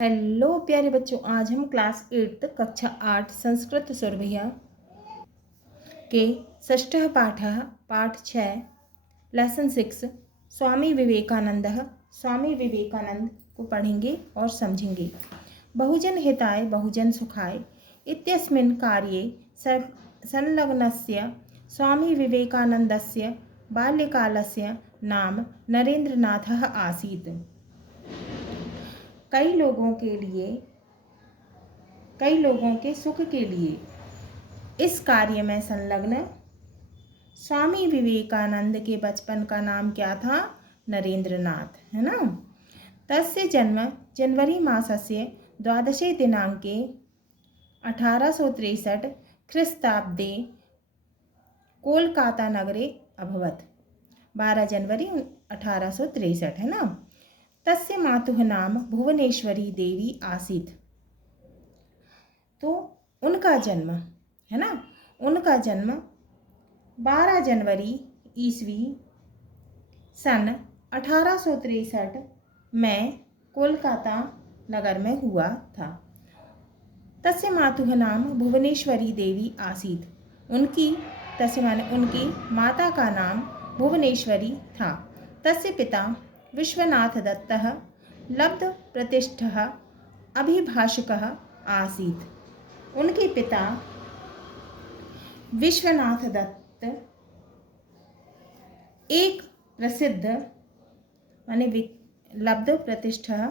Hello प्यारे बच्चों, आज हम क्लास 8 कक्षा 8 संस्कृत सुरभिया के षष्ठः पाठः पाठ 6 लेसन 6 स्वामी विवेकानंद को पढ़ेंगे और समझेंगे। बहुजन हिताय बहुजन सुखाय इत्यस्मिन् कार्ये संलग्नस्य स्वामी विवेकानन्दस्य बाल्यकालस्य नाम नरेंद्रनाथः आसीत्। कई लोगों के सुख के लिए इस कार्य में संलग्न स्वामी विवेकानंद के बचपन का नाम क्या था? नरेंद्रनाथ, है ना। तस्य जन्म जनवरी मासस्य 12 दिनांके 1863 ख्रीस्ताब्दे कोलकाता नगरे अभवत्। 12 जनवरी 1863, है ना। तस्य मातुः नाम भुवनेश्वरी देवी आसीत्। तो उनका जन्म, है ना, 12 जनवरी ईस्वी सन 1863 में कोलकाता नगर में हुआ था। तस्य मातुः नाम भुवनेश्वरी देवी आसीत्। उनकी माता का नाम भुवनेश्वरी था। तस्य पिता विश्वनाथ दत्तः लब्ध प्रतिष्ठः अभिभाषकः आसीत्। उनके पिता विश्वनाथ दत्त एक प्रसिद्ध लब्ध प्रतिष्ठः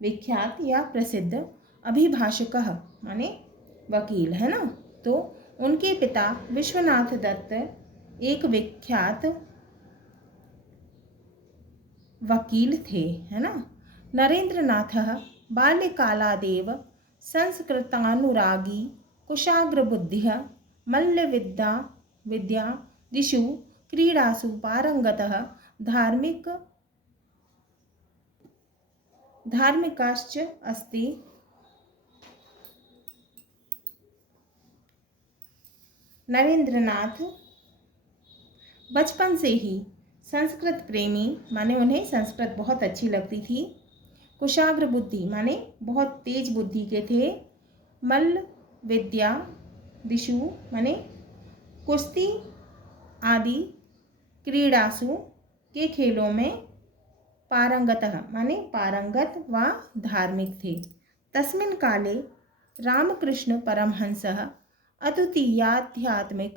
विख्यात या प्रसिद्ध अभिभाषकः वकील, है ना। तो उनके पिता विश्वनाथ दत्त एक विख्यात वकील थे, है ना। नरेंद्रनाथः बाल्यकालादेव संस्कृतानुरागी कुशाग्रबुद्धिः मल्लविद्यादिषु क्रीडासु पारंगतः धार्मिकाश्च अस्ति। नरेंद्रनाथ बचपन से ही संस्कृत प्रेमी, उन्हें संस्कृत बहुत अच्छी लगती थी। कुशाग्र बुद्धि बहुत तेज बुद्धि के थे। मल्ल विद्या दिशु कुश्ती आदि क्रीडासु के खेलों में पारंगत व धार्मिक थे। तस्मिन् काले रामकृष्ण परमहंसः अद्वितीयाध्यात्मिक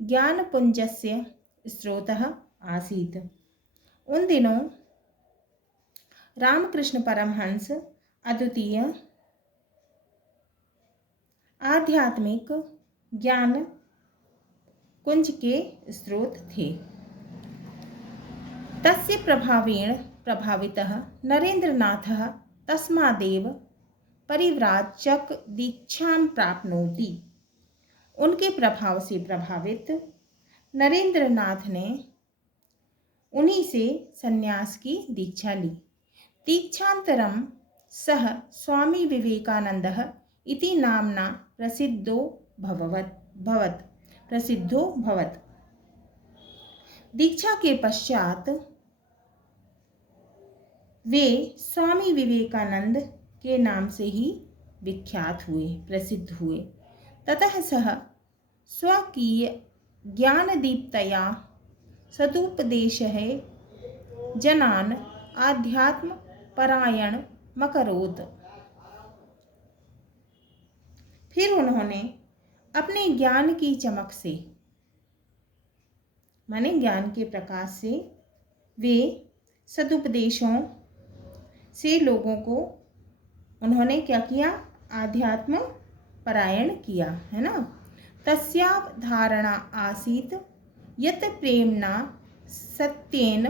ज्ञानपुंजस्य स्रोतः आसीत्। उन दिनों रामकृष्ण परमहंस अद्वितीय आध्यात्मिक ज्ञान कुंज के स्रोत थे। तस्य प्रभावेण प्रभावितः नरेंद्रनाथः तस्मादेव परिव्राजक दीक्षां प्राप्नोति। उनके प्रभाव से प्रभावित नरेंद्रनाथ ने उन्हीं से सन्यास की दीक्षा ली। दीक्षांतरम सह स्वामी विवेकानंदः इति नामना प्रसिद्धो भवत्। दीक्षा के पश्चात वे स्वामी विवेकानंद के नाम से ही प्रसिद्ध हुए। ततः सह स्वकीय ज्ञानदीप्तया सदुपदेशः जनान् आध्यात्म परायण मकरोत्। फिर उन्होंने अपने ज्ञान की चमक से ज्ञान के प्रकाश से वे सदुपदेशों से लोगों को उन्होंने क्या किया? आध्यात्म परायण किया, है ना। तस्यावधारणा आसीत् यत् प्रेम्णा सत्येन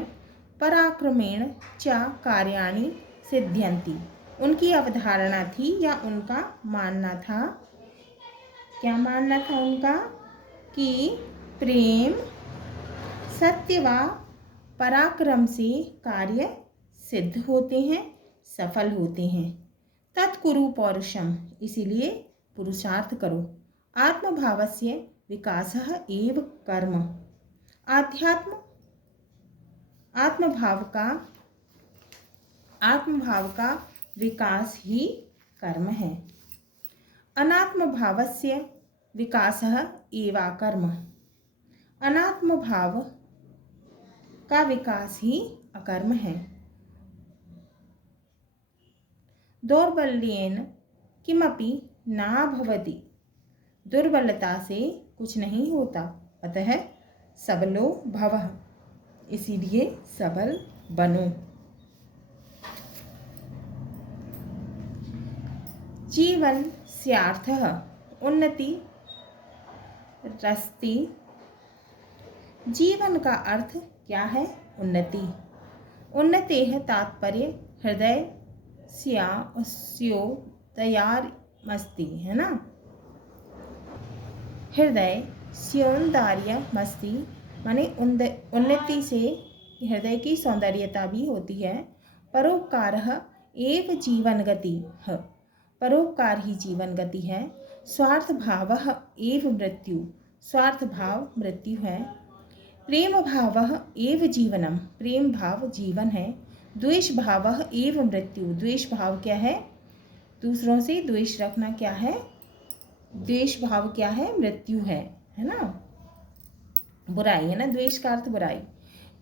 पराक्रमेण च कार्याणि सिद्ध्यन्ति। उनकी अवधारणा थी या उनका मानना था, क्या मानना था उनका? कि प्रेम, सत्य व पराक्रम से कार्य सिद्ध होते हैं, सफल होते हैं। तत्कुरु पौरुषम, इसीलिए पुरुषार्थ करो। आत्मभावस्य विकासः एव कर्म। आत्मभाव का विकास ही कर्म है। अनात्म भावस्य विकासः एव कर्म। अनात्म भाव का विकास ही अकर्म है। दौर्बल्येन किमपि न भवति। दुर्बलता से कुछ नहीं होता, अतः सबलो भवः, इसीलिए सबल बनो। जीवन स्यार्थः उन्नति रस्ति। जीवन का अर्थ क्या है? उन्नति। उन्नतेः तात्पर्य हृदय स्यो तैयार मस्ती, है ना। हृदय सौंदर्य मस्ती माने उन्नति से हृदय की सौंदर्यता भी होती है। परोपकारः एव जीवन गति है। परोपकार ही जीवन गति है। स्वार्थ भावः एव मृत्यु। स्वार्थ भाव मृत्यु है। प्रेम भावः एव जीवनम। प्रेम भाव जीवन है। द्वेष भावः एव मृत्यु। द्वेष भाव क्या है? दूसरों से द्वेष रखना क्या है? द्वेष भाव क्या है? मृत्यु है ना। बुराई है ना, द्वेष का अर्थ बुराई।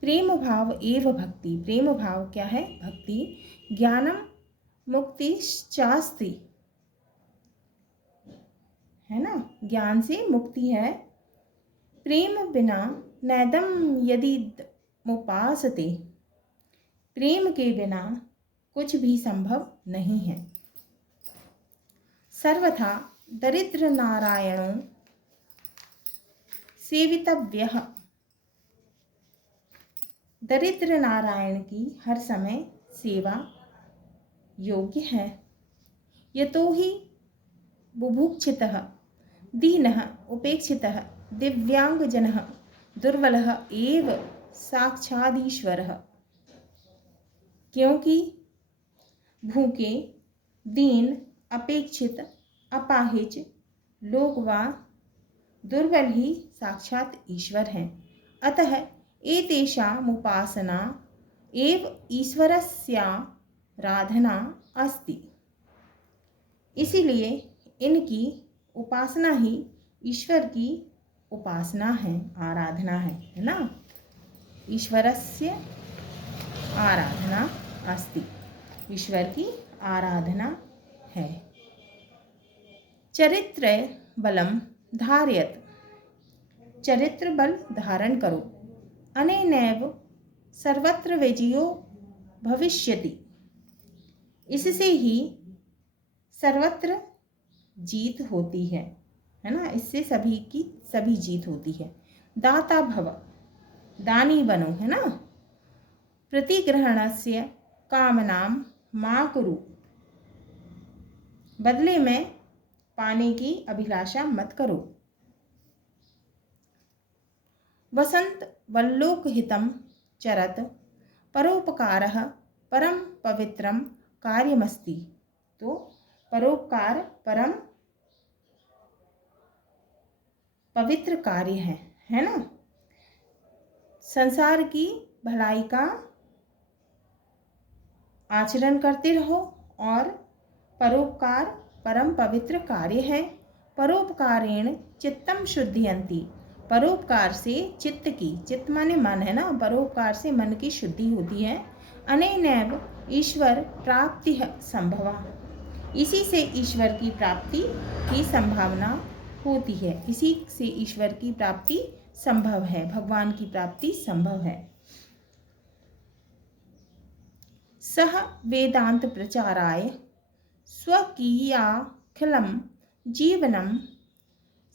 प्रेम भाव एव भक्ति। प्रेम भाव क्या है? भक्ति। ज्ञानम मुक्तिश्चास्ति, है ना, ज्ञान से मुक्ति है। प्रेम बिना नैदम यदि मुपासते। प्रेम के बिना कुछ भी संभव नहीं है। सर्वथा दरिद्र नारायणों सेवितव्यः। दरिद्र नारायण की हर समय सेवा योग्य है। यतो ही बुभुक्षितः दीनः उपेक्षितः दिव्यांगजनः दुर्बलः एव साक्षादीश्वरः। क्योंकि भूखे, दीन, अपेक्षित, अपाहिज लोग व दुर्बल ही साक्षात ईश्वर हैं। अतः एतेषामुपासना एव ईश्वरस्याराधना अस्ति। इसीलिए इनकी उपासना ही ईश्वर की उपासना है, आराधना है ना। ईश्वरस्य आराधना अस्ति। ईश्वर की आराधना है। चरित्र बलम धारयत। चरित्र बल धारण करो। अनेनैव सर्वत्र विजयो भविष्यति। इससे ही सर्वत्र जीत होती है ना। इससे सभी की सभी जीत होती है। दाता भव, दानी बनो, है ना। प्रतिग्रहणस्य कामनां मा कुरु। बदले में पाने की अभिलाषा मत करो। वसंत वल्लोकहितं चरत परोपकारः परम पवित्रम कार्यमस्ति। तो परोपकार परम पवित्र कार्य है ना। संसार की भलाई का आचरण करते रहो और परोपकार परम पवित्र कार्य है। परोपकारेण चित्तम शुद्धियन्ति। परोपकार से चित्त की, चित्त माने मन है ना, परोपकार से मन की शुद्धि होती है। अनेनैव ईश्वर प्राप्ति संभवा। इसी से ईश्वर की प्राप्ति की संभावना होती है। इसी से ईश्वर की प्राप्ति संभव है, भगवान की प्राप्ति संभव है। सह वेदांत प्रचाराय स्वकीयाखिलं जीवनम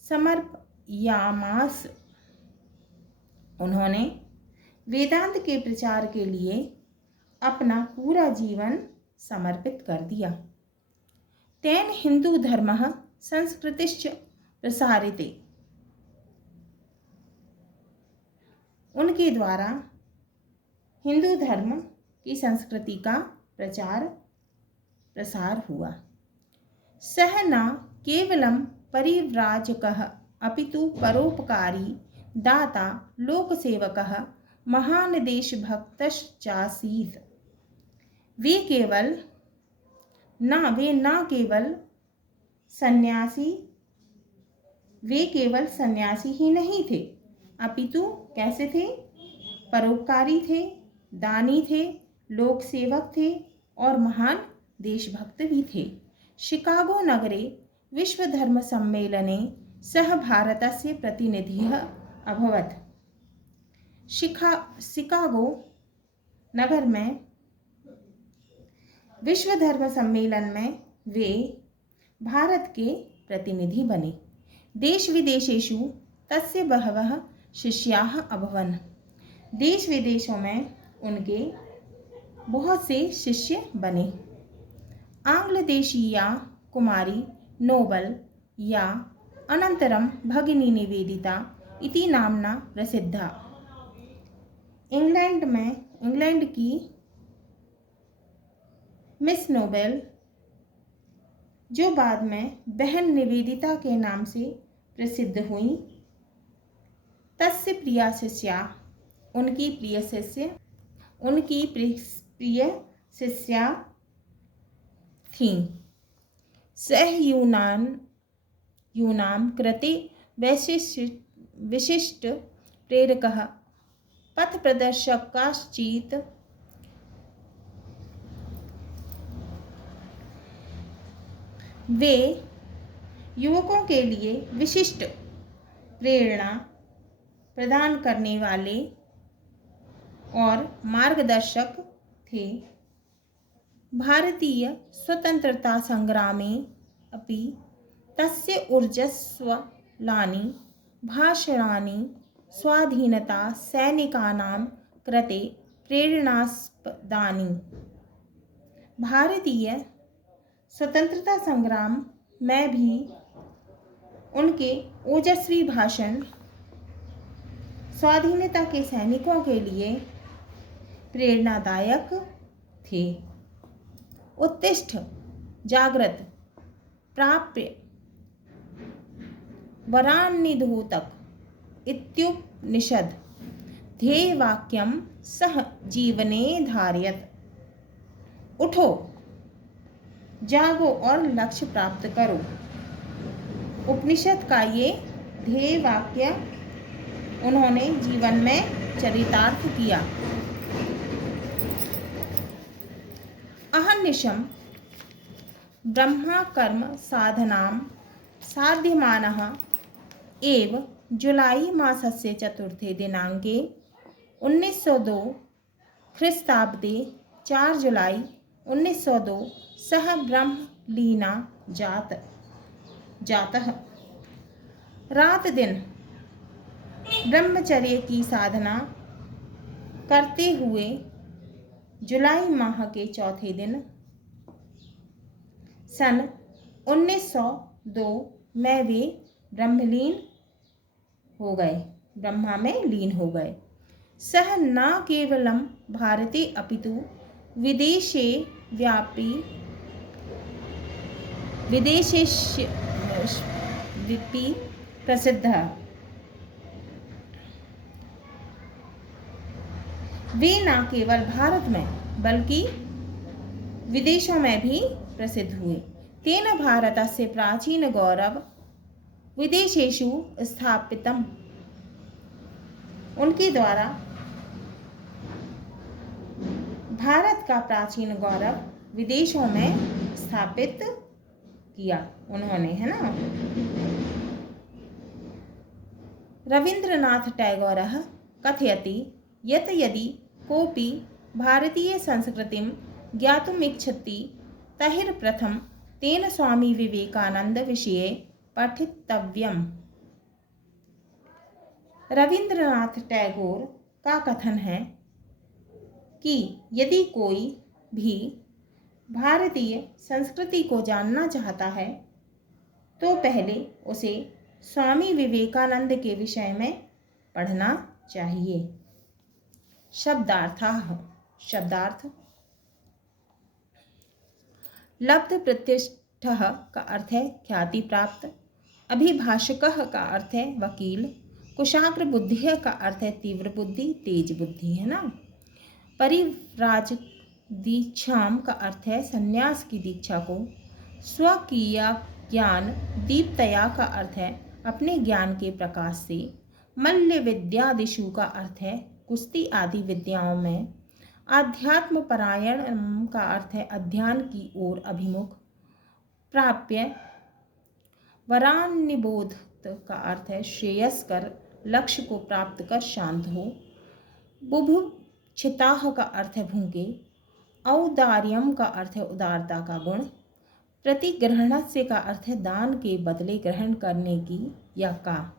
समर्पयामास। उन्होंने वेदांत के प्रचार के लिए अपना पूरा जीवन समर्पित कर दिया। तेन हिंदू धर्मः संस्कृतिश्च प्रसारिते। उनके द्वारा हिंदू धर्म की संस्कृति का प्रचार प्रसार हुआ। सह न केवलं परिव्राजकः अपितु परोपकारी दाता लोकसेवकः महान देशभक्तश्चासीत्। वे केवल वे केवल सन्यासी ही नहीं थे, अपितु कैसे थे? परोपकारी थे, दानी थे, लोक सेवक थे और महान देशभक्त भी थे। शिकागो नगरे विश्व धर्म सम्मेलने सह भारतस्य प्रतिनिधिः अभवत्। शिकागो नगर में विश्व धर्म सम्मेलन में वे भारत के प्रतिनिधि बने। देश विदेशेषु तस्य बहवः शिष्याः अभवन्। देश विदेशों में उनके बहुत से शिष्य बने। आंग्ल देशीया कुमारी नोबल या अनंतरम भगिनी निवेदिता इति नामना प्रसिद्धा। इंग्लैंड की मिस नोबेल, जो बाद में बहन निवेदिता के नाम से प्रसिद्ध हुई, तस्य प्रिया शिष्या, उनकी प्रिय शिष्या थीं। सह यूनां कृते विशिष्ट प्रेरकः पथ प्रदर्शकाश्चित् वे युवकों के लिए विशिष्ट प्रेरणा प्रदान करने वाले और मार्गदर्शक थे। भारतीय स्वतंत्रता संग्रामे अपि तस्य ऊर्जस्वलानि भाषणानि स्वाधीनता सैनिकानां कृते प्रेरणास्पदानि। भारतीय स्वतंत्रता संग्राम में भी उनके ओजस्वी भाषण स्वाधीनता के सैनिकों के लिए प्रेरणादायक थे। उत्तिष्ठ जागृत प्राप्य वरान्निधोतक इत्युपनिषद ध्येयवाक्यं सह जीवने धारयत। उठो, जागो और लक्ष्य प्राप्त करो। उपनिषद का ये ध्येय वाक्य उन्होंने जीवन में चरितार्थ किया। अहर्निशं ब्रह्मा कर्म साधनां साध्यमानः एव जुलाई मासस्य चतुर्थे दिनांके 1902 ख्रीस्ताब्दे 4 जुलाई 1902 सह ब्रह्मलीना जातः। रात दिन ब्रह्मचर्य की साधना करते हुए जुलाई माह के चौथे दिन सन 1902 में वे ब्रह्मा में लीन हो गए। सह न केवलं भारते अपितु विदेशे प्रसिद्ध। वे न केवल भारत में बल्कि विदेशों में भी प्रसिद्ध हुए। तेन भारतस्य प्राचीन गौरव विदेशेषु स्थापितम्। उनके द्वारा भारत का प्राचीन गौरव विदेशों में स्थापित किया उन्होंने, है ना। रवींद्रनाथ टैगोरः कथयति यत् यदि कोऽपि भारतीय संस्कृतिं ज्ञातुमिच्छति तर्हि प्रथमं तेन स्वामी विवेकानंद विषये पठितव्यम्। रवींद्रनाथ टैगोर का कथन है कि यदि कोई भी भारतीय संस्कृति को जानना चाहता है तो पहले उसे स्वामी विवेकानंद के विषय में पढ़ना चाहिए। शब्दार्थ लब्ध प्रतिष्ठः का अर्थ है ख्याति प्राप्त। अभिभाषकः का अर्थ है वकील। कुशाग्र बुद्धिः का अर्थ है तीव्र बुद्धि, तेज बुद्धि, है ना। परिव्राजक दीक्षाम का अर्थ है संन्यास की दीक्षा को। स्वकीय ज्ञान दीप्तया का अर्थ है अपने ज्ञान के प्रकाश से। मल्ल विद्यादिषु का अर्थ है कुश्ती आदि विद्याओं में। आध्यात्म परायण का अर्थ है अध्ययन की ओर अभिमुख। प्राप्य वरान्निबोध का अर्थ है श्रेयस्कर, लक्ष्य को प्राप्त कर शांत हो। बुभुक्षिताः का अर्थ है भूखे। औदार्यम का अर्थ है उदारता का गुण। प्रतिग्रहणस्य का अर्थ है दान के बदले ग्रहण करने की या का।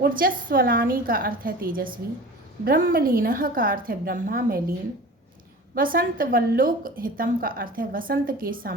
ऊर्जस्वलानी का अर्थ है तेजस्वी। ब्रह्मलीनः का अर्थ है ब्रह्मा में लीन। वसंत वल्लोक हितम का अर्थ है वसंत के समान